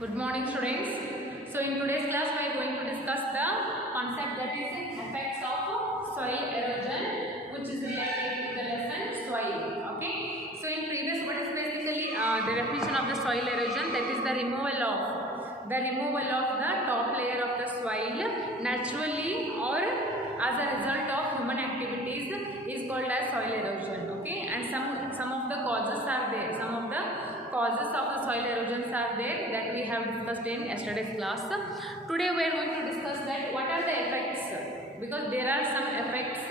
Good morning, students. So in today's class we are going to discuss the concept that is effects of soil erosion, which is related to the lesson soil. Okay. So in previous, what is basically the definition of the soil erosion? That is the removal of the top layer of the soil naturally or as a result of human activities is called as soil erosion. Okay. And some of the causes are there. Some of the causes of the soil erosions are there that we have discussed in yesterday's class. Today we are going to discuss that what are the effects, because there are some effects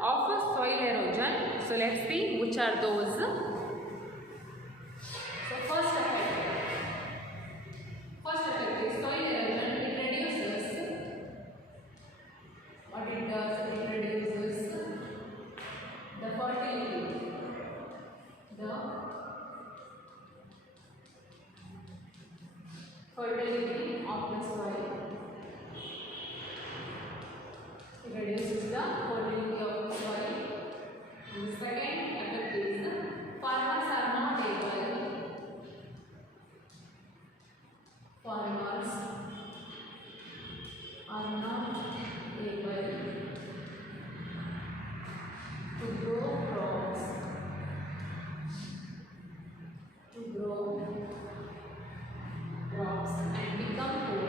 of soil erosion. So let's see which are those. So first effect is soil erosion. It reduces, what it does, it reduces the fertility of the soil. It reduces the fertility of the soil. And the second effect is farmers are not able to grow crops, and become poor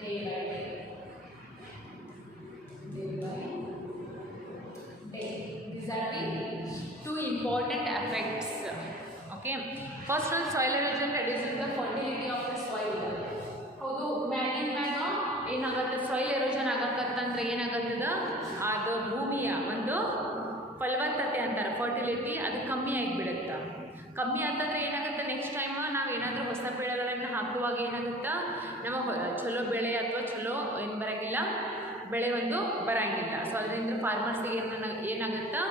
day by day. These are the two important effects. Okay. First one, soil erosion reduces the fertility of the soil. ಹೌದು, ಮ್ಯಾಗಿನ ಮ್ಯಾಗ ಏನಾಗುತ್ತೆ, soil erosion ಆಗತ್ತಂದ್ರೆ ಏನಾಗುತ್ತದ, ಅದು ಭೂಮಿಯ ಒಂದು ಫಲವತ್ತತೆ ಅಂತಾರೆ, fertility ಅದು ಕಮ್ಮಿ ಆಗಿಬಿಡುತ್ತೆ. ಕಮ್ಮಿ ಅಂತಂದ್ರೆ ಏನಾಗುತ್ತೆ, ನೆಕ್ಸ್ಟ್ ಟೈಮ್ ನಾವು ಏನಾದರೂ ಹೊಸ ಬೆಳೆಗಳನ್ನು ಹಾಕುವಾಗ ಏನಾಗುತ್ತೆ, ನಮಗೆ ಚಲೋ ಬೆಳೆ ಅಥವಾ ಚಲೋ ಏನು ಬರೋಂಗಿಲ್ಲ, ಬೆಳೆ ಒಂದು ಬರೋಂಗಿಲ್ಲ. ಸೊ ಅದರಿಂದ ಫಾರ್ಮರ್ಸಿಗೆ ಏನಾಗುತ್ತಾ,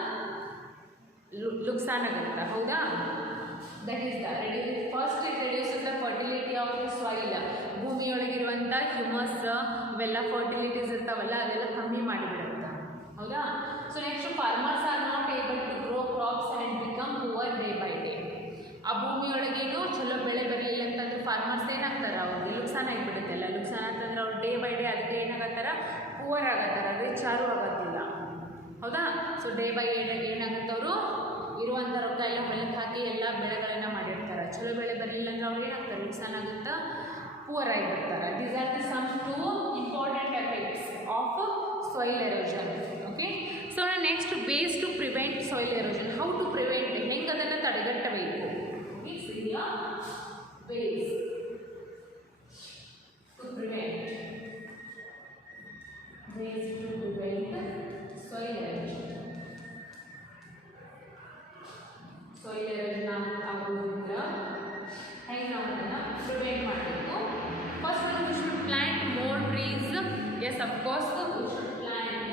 ನುಕ್ಸಾನ್ ಆಗುತ್ತೆ. ಹೌದಾ? That is the first it reduces the fertility of the soil. ಭೂಮಿಯೊಳಗಿರುವಂಥ ಹ್ಯೂಮಸ್ ಇವೆಲ್ಲ ಫರ್ಟಿಲಿಟೀಸ್ ಇರ್ತಾವಲ್ಲ ಅವೆಲ್ಲ ಕಮ್ಮಿ ಮಾಡಿಬಿಡುತ್ತೆ. ಹೌದಾ? So next farmers are not able to grow crops and become poor day by day. ಆ ಭೂಮಿಯೊಳಗೇನು ಚಲೋ ಬೆಳೆ ಬರಲಿಲ್ಲ ಅಂತಂದ್ರೆ ಫಾರ್ಮರ್ಸ್ ಏನಾಗ್ತಾರೆ, ಅವ್ರಿಗೆ ನುಕ್ಸಾನ್ ಆಗಿಬಿಡುತ್ತಲ್ಲ. ನುಕ್ಸಾನ್ ಅಂತಂದ್ರೆ ಅವ್ರು ಡೇ ಬೈ ಡೇ ಅದಕ್ಕೆ ಏನಾಗತ್ತಾರ, ಪುವರ್ ಆಗತ್ತಾರ, ರಿಚ್ ಆರು ಆಗೋದಿಲ್ಲ. ಹೌದಾ? ಸೊ ಡೇ ಬೈ ಡೇ ಏನಾಗುತ್ತೆ, ಅವರು ಇರುವಂಥ ರೊಕ್ಕ ಎಲ್ಲ ಹೊಲಕ್ಕೆ ಹಾಕಿ ಎಲ್ಲ ಬೆಳೆಗಳನ್ನು ಮಾಡಿರ್ತಾರೆ. ಚಲೋ ಬೆಳೆ ಬರಲಿಲ್ಲ ಅಂದ್ರೆ ಅವ್ರು ಏನಾಗ್ತಾರೆ, ನುಕ್ಸಾನ್ ಆಗುತ್ತಾ, ಪುವರ್ ಆಗಿರ್ತಾರೆ. These are the some two important effects of soil erosion. Okay. So next, ways to prevent soil erosion. How to prevent? ಹೆಂಗೆ ಅದನ್ನು ತಡೆಗಟ್ಟಬೇಕು? Okay. So here ways to prevent soil erosion. Soil erosion ಆಗೋದ್ರಿಂದ ಹೆಂಗೆ ನಾವು ಅದನ್ನು prevent ಮಾಡಬೇಕು? First one, we should plant more trees. Yes, of course, we should plant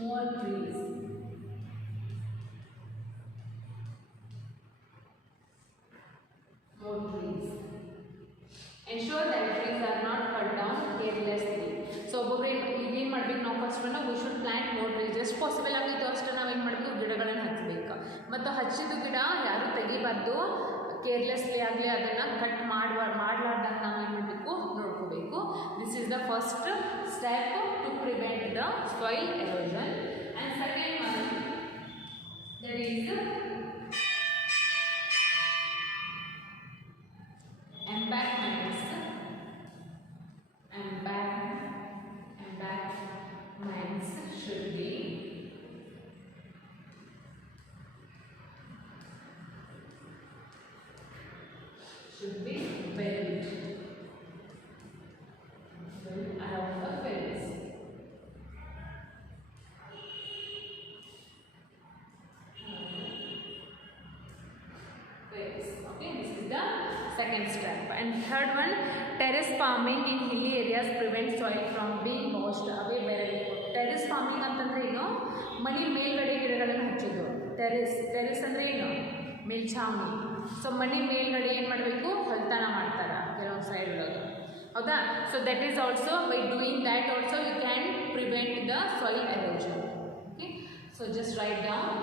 more trees. Ensure that trees are not cut down carelessly. So ಒಬ್ಬೊಬ್ಬರು ಏನು ಮಾಡ್ಬೇಕು, ನಾವು first we should plant more trees. ಎಷ್ಟು possible ಆಗಿತ್ತು ಅಷ್ಟು ನಾವೇನು ಮಾಡಬೇಕು, ಗಿಡಗಳನ್ನು ಹಚ್ಚಬೇಕು. ಮತ್ತು ಹಚ್ಚಿದ ಗಿಡ ಯಾರು ತೆಗಿಬಾರ್ದು, ಕೇರ್ಲೆಸ್ಲಿ ಆಗಲಿ ಅದನ್ನು ಕಟ್ ಮಾಡಲಾರ್ದಂಗೆ ನಾವು ಏನು ಮಾಡಬೇಕು, ನೋಡ್ಕೋಬೇಕು. This is the first step to prevent the soil erosion. And second one, that is embankments should be built around the fields. Okay, this is the second step. And third one, terrace farming in hilly areas prevents soil from being washed away by rainfall. Terrace farming ಅಂತಂದ್ರೆ ಏನು, ಮನೆ ಮೇಲ್ಗಡೆ ಗಿಡಗಳನ್ನು ಹಚ್ಚೋದು. Terrace ಅಂದರೆ ಏನು, ಮೇಲ್ಛಾವಣಿ. So ಮನೆ ಮೇಲ್ಗಡೆ ಏನು ಮಾಡಬೇಕು, ಹೊಲ್ತನ ಮಾಡ್ತಾರೆ ಕೆಲವೊಂದು ಸೈಡ್ ಒಳಗೆ, ಹೌದಾ. So that is also by doing that also you can prevent the soil erosion. Okay, so just write down.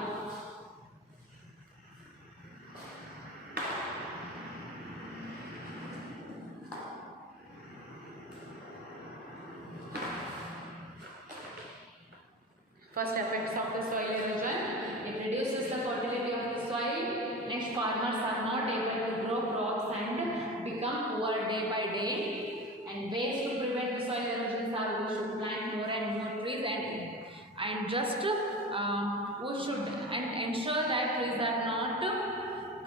First, effects of the soil erosion. It reduces the fertility of the soil. Next, farmers are not able to grow crops and become poor day by day. And ways to prevent the soil erosion are we should plant more and more trees, and just we should ensure that trees are not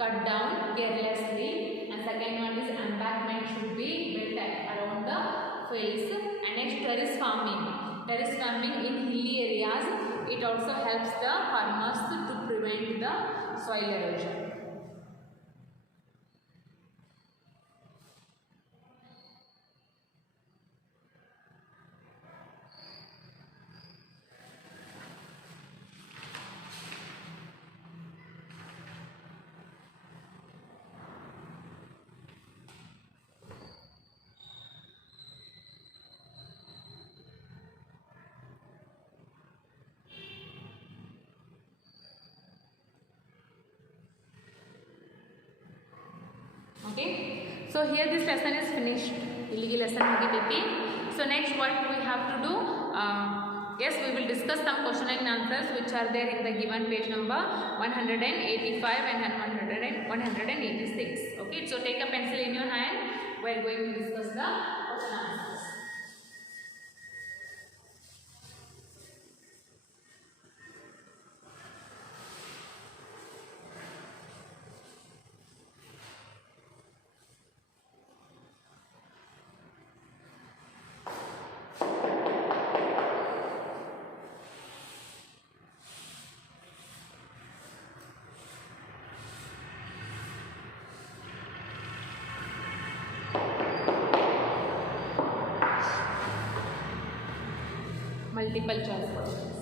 cut down carelessly. And second one is embankment should be built around the fields. And next, terrace farming. Terrace farming in hilly areas, it also helps the farmers to prevent the soil erosion. Okay, so here this lesson is finished. Illigi lesson mugiteti. So next what we have to do, yes, we will discuss some question and answers which are there in the given page number 185 and 186. Okay, so take a pencil in your hand. We are going to discuss the question and answers. Multiple choice questions.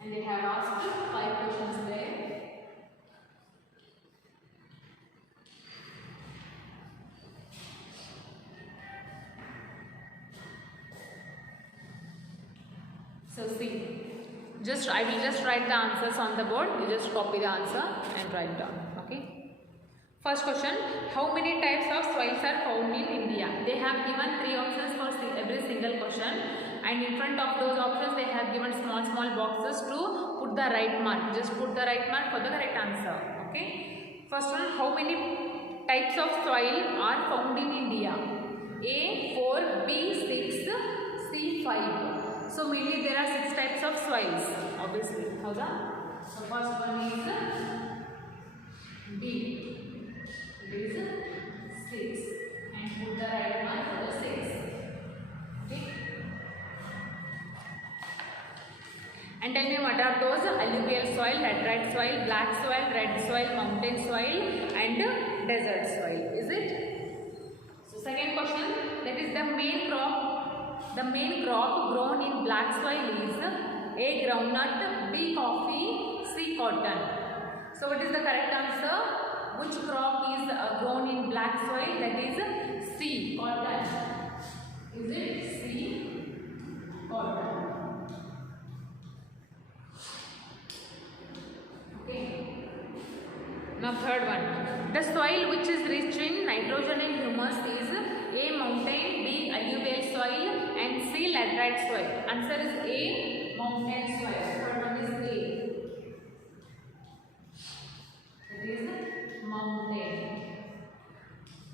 And they have asked 5 questions there. So see. I will just write the answers on the board. You just copy the answer and write down. Okay. First question: how many types of soils are found in India? They have given 3 options for every single question, and in front of those options they have given small boxes to put the right mark. Just put the right mark for the correct answer. Okay. First one: how many types of soil are found in India? A 4, B 6, C 5. So mainly there are 6 types of soils, obviously. How the? So first one is B. It is 6, and put the right mark for the 6. Okay. And tell me what are those? Alluvial soil, laterite soil, black soil, red soil, mountain soil, and desert soil. Is it? So second question, that is the main crop. The main crop grown in black soil is A. groundnut, B. coffee, C. cotton. So what is the correct answer? Which crop is grown in black soil? That is C. cotton. Is it C. cotton? Okay. Now third one. The soil which is rich in nitrogen and humus is A. mountain, B. alluvial soil, and C. laterite soil. Answer is A. mountain soil. Third one is A. It is mountain.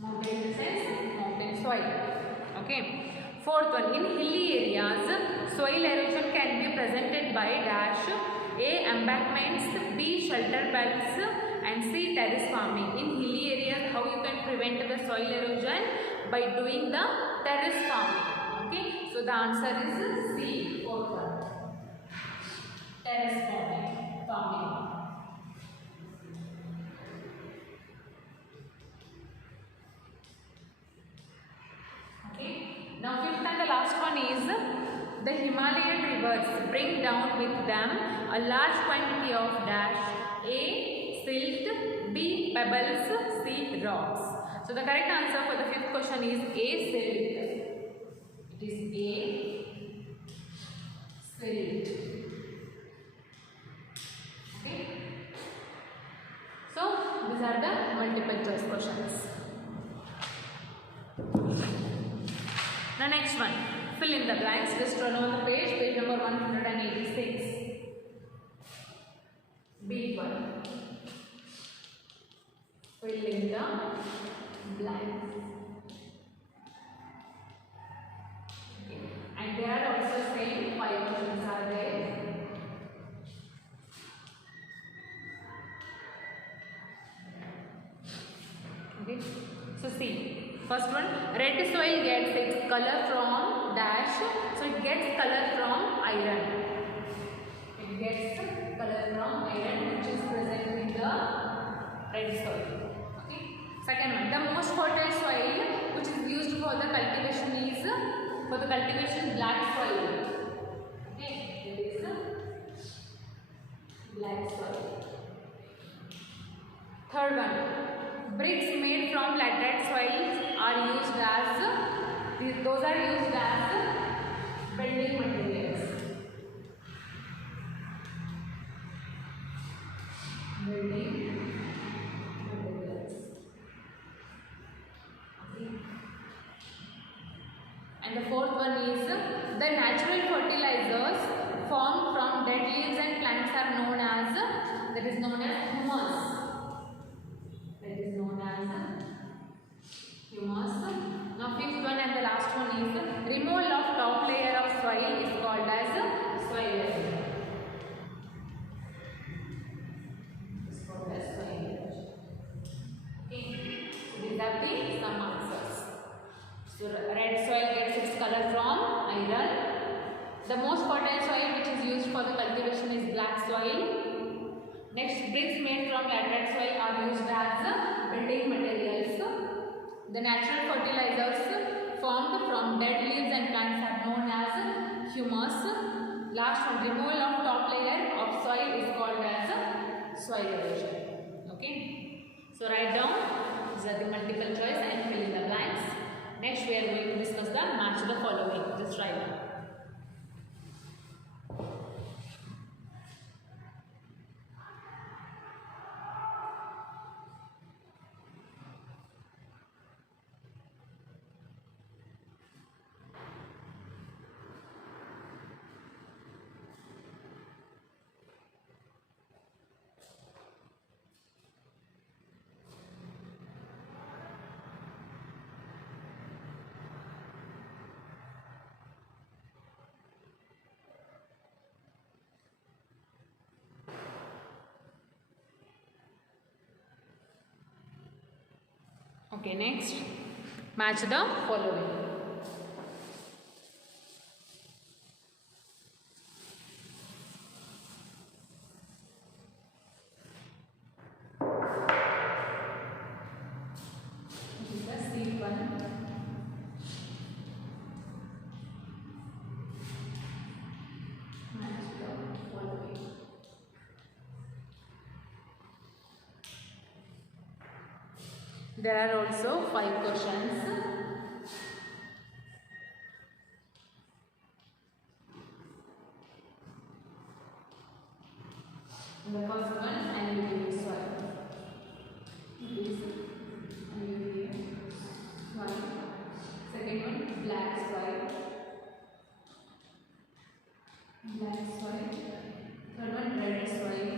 Mountain in the sense mountain soil. Okay. Fourth one. In hilly areas, soil erosion can be presented by dash: A. embankments, B. shelter belts, and C. terrace farming. In hilly areas, how you can prevent the soil erosion? By doing the terrace farming. Okay, so the answer is C. Fourth one. Terrace farming. Himalayan rivers bring down with them a large quantity of dash A. Silt, B. Pebbles, C. Rocks. So the correct answer for the fifth question is A. Silt. It is A. Silt. Okay. So these are the multiple choice questions. The next one, fill in the blanks. Just turn on the page number 186. B1. Fill in the blanks. Okay. And there are also same 5 questions are there. Okay. So see. First one, red soil gets its color from dash. So it gets color from iron. It gets color from iron which is present in the red soil. Okay. Second one, the most fertile soil which is used for the cultivation is black soil. Okay. It is black soil. Third one, bricks made from laterite soils are used as those are used as building materials. Building materials. Okay. And the fourth one is the natural fertilizers formed from dead leaves and plants are known as humus. Humus. Now fifth one and the last one is removal of top layer of soil is called as soil erosion. It's called as soil erosion. Okay. So these are the some answers. So red soil gets its color from iron. The most fertile soil which is used for the cultivation is black soil. Next, bricks made from laterite soil are used as building materials. The natural fertilizers formed from dead leaves and plants are known as humus. Last one, removal of top layer of soil is called as soil erosion. Okay. So write down these are the multiple choice and fill in the blanks. Next we are going to discuss the match the following. Just write down. Okay, next, match the following. This is the seed one. Match the following. There are also 5 questions. The first one, alluvial soil. It is alluvial soil. Second one, black soil. Black soil. Third one, red soil.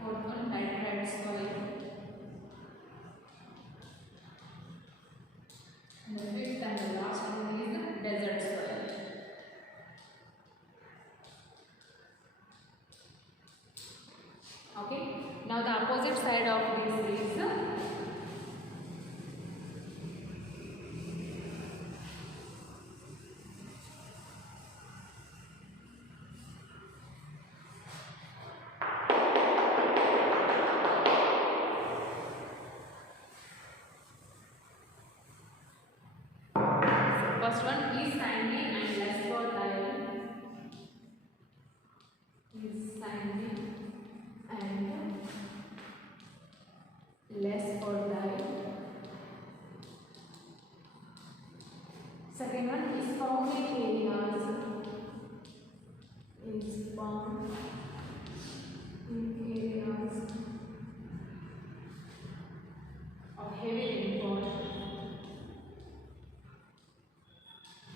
Fourth one, red soil. And the fifth and the last one is desert soil. Okay. Now the opposite side of this is first found in areas, is found in areas of heavy rainfall,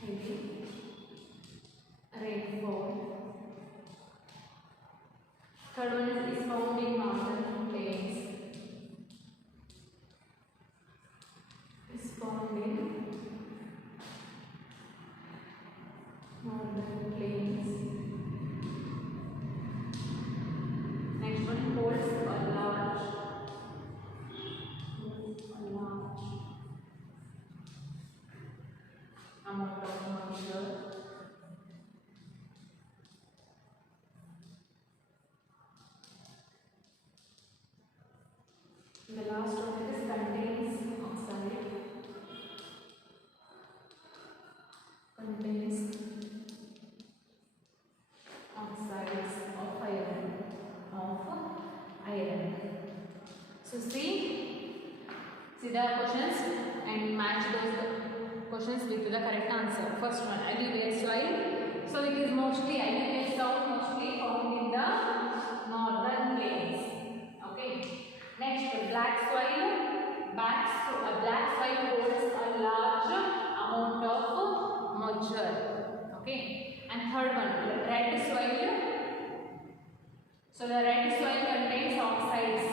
heavy rainfall. Third one is found in northern plains, is found in northern plains. Next one holds a large amount of moisture. The last one is contains oxide, contains oxides of iron. So see the questions and match those questions with the correct answer. First one, alluvial soil. So it is mostly alluvial soil, mostly found in the northern plains. Okay. Next, black soil. Black soil holds a large amount of moisture. Okay. And third one, red soil. So the red soil contains oxides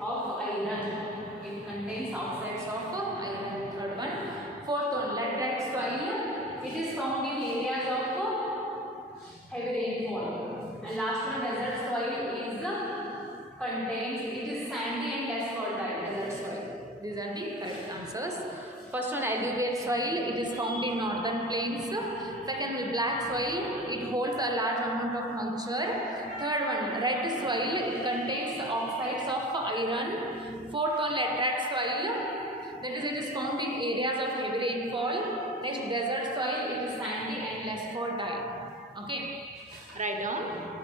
of iron. It contains oxides of iron. Third one. Fourth one, laterite soil. It is found in areas of heavy rainfall. And last one, desert soil is contains, it is sandy and less fertile. Desert soil. These are the correct answers. First one, alluvial soil. It is found in northern plains. Second, black soil. It holds a large amount of moisture. Third one, red soil. It contains oxides of iron. Fourth one, laterite soil. That is, it is found in areas of heavy rainfall. Next, desert soil. It is sandy and less fertile. Okay, write down.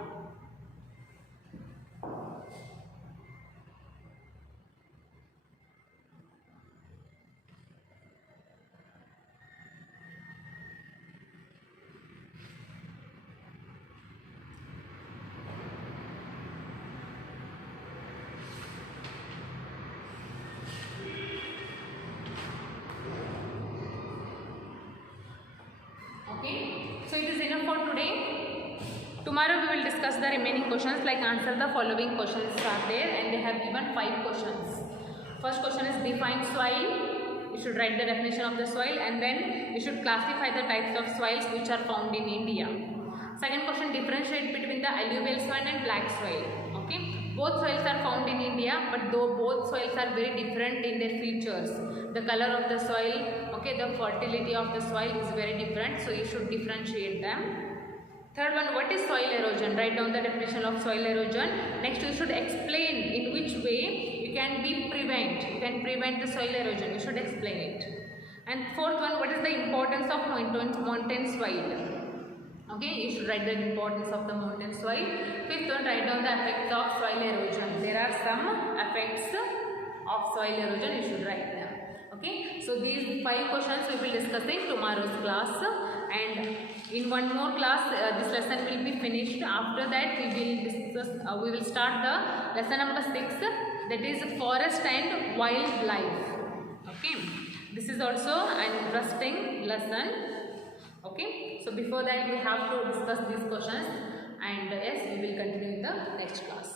So it is enough for today. Tomorrow we will discuss the remaining questions, like answer the following questions are there, and they have given 5 questions. First question is define soil. You should write the definition of the soil, and then you should classify the types of soils which are found in India. Second question, differentiate between the alluvial soil and black soil. Okay, both soils are found in India, but though both soils are very different in their features. The color of the soil, okay, the fertility of the soil is very different, so you should differentiate them. Third one, what is soil erosion? Write down the definition of soil erosion. Next, you should explain in which way you can prevent the soil erosion. You should explain it. And fourth one, what is the importance of mountain soil? Okay, you should write the importance of the mountain soil. Fifth one, write down the effects of soil erosion. There are some effects of soil erosion, you should write them. Okay, so these 5 questions we will discuss in tomorrow's class, and in one more class this lesson will be finished. After that we will start the lesson number 6, that is forest and wildlife. Okay, this is also an interesting lesson. Okay, so before that we have to discuss these questions, and yes, we will continue in the next class.